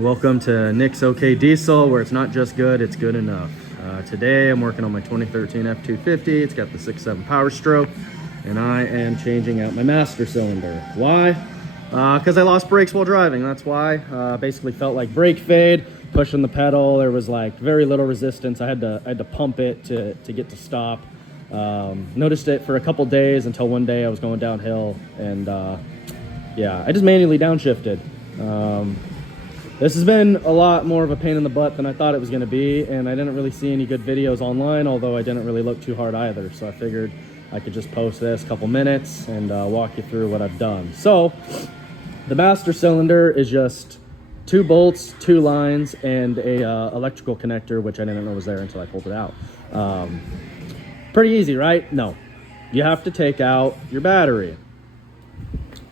Welcome to Nick's OK Diesel, where it's not just good, it's good enough. Today I'm working on my 2013 F250. It's got the 6.7 power stroke, and I am changing out my master cylinder. Why? Because I lost brakes while driving, that's why. Basically felt like brake fade, pushing the pedal. There was like very little resistance. I had to pump it to get to stop. Noticed it for a couple days until one day I was going downhill, and yeah, I just manually downshifted. This has been a lot more of a pain in the butt than I thought it was going to be, and I didn't really see any good videos online, although I didn't really look too hard either. So I figured I could just post this a couple minutes and walk you through what I've done. So the master cylinder is just 2 bolts, 2 lines, and a electrical connector, which I didn't know was there until I pulled it out. Pretty easy, right? No. You have to take out your battery.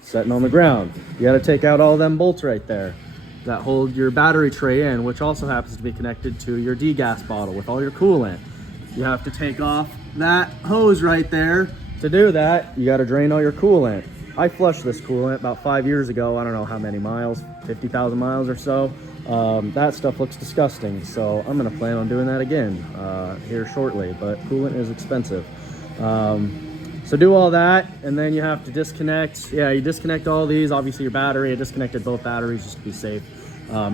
Sitting on the ground. You got to take out all them bolts right there that hold your battery tray in, which also happens to be connected to your degas bottle with all your coolant. You have to take off that hose right there. To do that, you got to drain all your coolant. I flushed this coolant about 5 years ago. I don't know how many miles, 50,000 miles or so. That stuff looks disgusting, so I'm gonna plan on doing that again here shortly, but coolant is expensive. So do all that, and then you have to disconnect. Yeah, you disconnect all these. Obviously your battery, I disconnected both batteries just to be safe.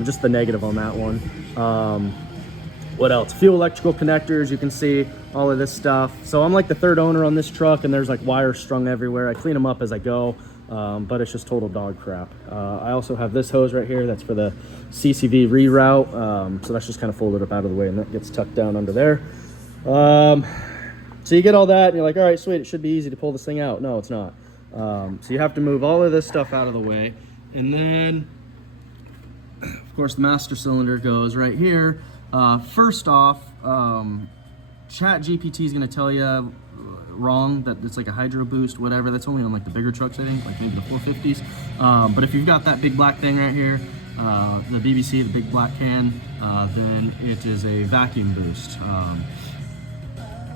Just the negative on that one. What else? Fuel electrical connectors, you can see all of this stuff. So I'm like the 3rd owner on this truck, and there's like wires strung everywhere. I clean them up as I go, but it's just total dog crap. I also have this hose right here, that's for the CCV reroute. So that's just kind of folded up out of the way, and that gets tucked down under there. So you get all that, and you're like, all right, sweet, it should be easy to pull this thing out. No, it's not. So you have to move all of this stuff out of the way. And then, of course, the master cylinder goes right here. First off, ChatGPT is going to tell you wrong that it's like a hydro boost, whatever. That's only on like the bigger trucks, I think, like maybe the 450s. But if you've got that big black thing right here, the BBC, the big black can, then it is a vacuum boost.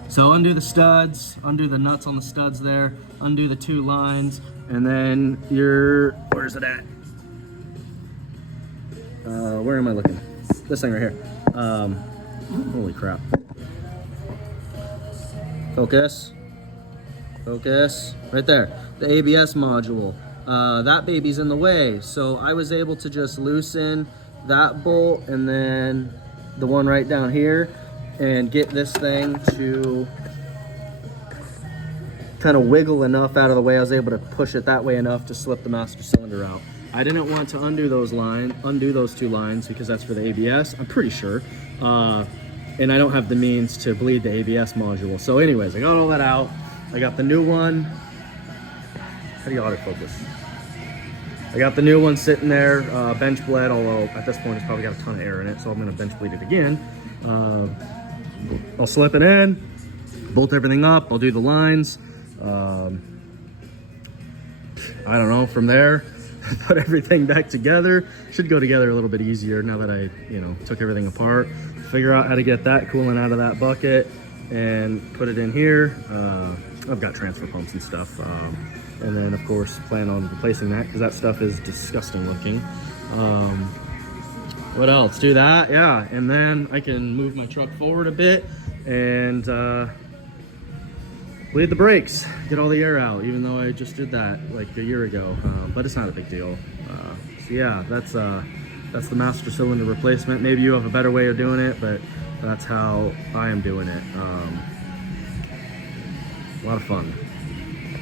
So undo the studs, undo the nuts on the studs there, undo the 2 lines, and then where's it at? Where am I looking? This thing right here. Holy crap. Focus. Focus. Right there. The ABS module. That baby's in the way, so I was able to just loosen that bolt and then the one right down here, and get this thing to kind of wiggle enough out of the way. I was able to push it that way enough to slip the master cylinder out. I didn't want to undo those 2 lines because that's for the ABS, I'm pretty sure. And I don't have the means to bleed the ABS module. So anyways, I got all that out. I got the new one. How do you autofocus? I got the new one sitting there, bench bled, although at this point it's probably got a ton of air in it, so I'm gonna bench bleed it again. I'll slip it in, bolt everything up, I'll do the lines. I don't know, from there, put everything back together. Should go together a little bit easier now that I, took everything apart. Figure out how to get that coolant out of that bucket and put it in here. I've got transfer pumps and stuff. And then of course plan on replacing that because that stuff is disgusting looking. What else? Do that, yeah, and then I can move my truck forward a bit and bleed the brakes, get all the air out, even though I just did that like a year ago, but it's not a big deal. So yeah, that's the master cylinder replacement. Maybe you have a better way of doing it, but that's how I am doing it. A lot of fun.